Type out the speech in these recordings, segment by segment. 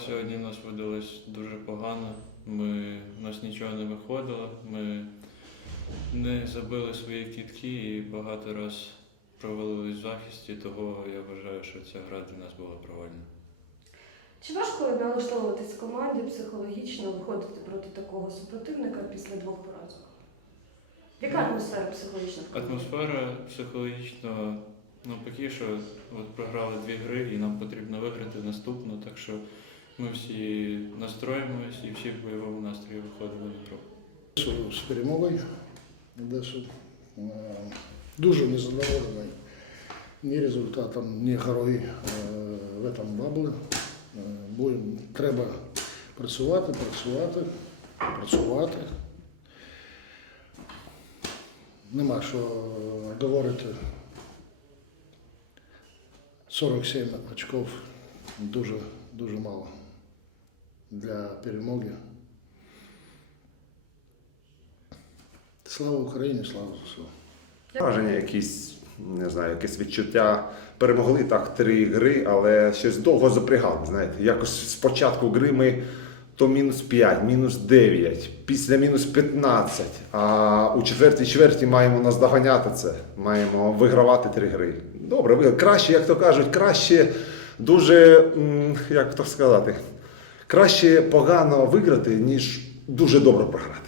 сьогодні в нас видалась дуже погана. Ми, у нас нічого не виходило. Ми не забили свої кітки і багато раз провалились в захисті, того я вважаю, що ця гра для нас була провальна. Чи важко налаштовуватись команді психологічно, виходити проти такого супротивника після двох поразок? Яка атмосфера психологічна? Атмосфера психологічно ну, поки що от програли дві гри і нам потрібно виграти наступну, так що ми всі настроїмось і всі в бойовому настрої виходили на гру. З перемогою. Е, дуже незадоволений ні результатом, ні грою е, в этом баблі. Е, Будем, треба працювати, працювати, працювати. Нема що говорити. 47 очков дуже, дуже мало для перемоги. Слава Україні, слава ЗСУ. Враження якісь, не знаю, якесь відчуття. Перемогли так три гри, але щось довго запрягали. Знаєте, якось спочатку гри ми то мінус 5, мінус 9, після мінус 15. А у четвертій чверті маємо наздоганяти це. Маємо вигравати три гри. Добре, краще, як то кажуть, краще дуже, як то сказати, краще погано виграти, ніж дуже добре програти.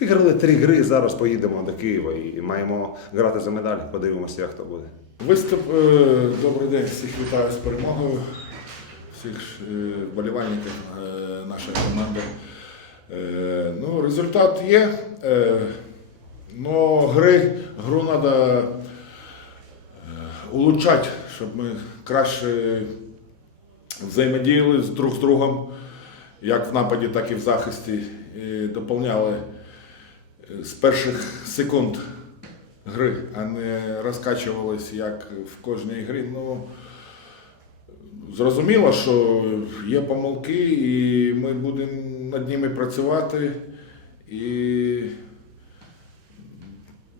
Виграли три гри, зараз поїдемо до Києва і маємо грати за медаль. Подивимося, як то буде. Виступ, е, добрий день, всіх вітаю з перемогою, всіх е, вболівальників е, нашої команди. Ну, результат є. Е, Но гри, гру треба улучшати, щоб ми краще взаємодіяли з друг з другом, як в нападі, так і в захисті. І доповняли е, з перших секунд гри, а не розкачувались як в кожній грі. Ну, зрозуміло, що є помилки, і ми будемо над ними працювати і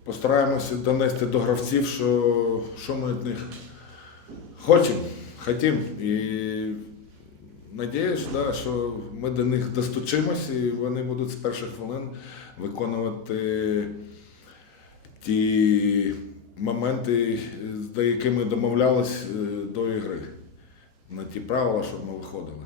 постараємося донести до гравців, що, що ми від них хочемо, хотімо. І надіюсь, да, що ми до них достучимося і вони будуть з перших хвилин виконувати ті моменти, до якими домовлялись е, до ігри, на ті правила, щоб ми виходили.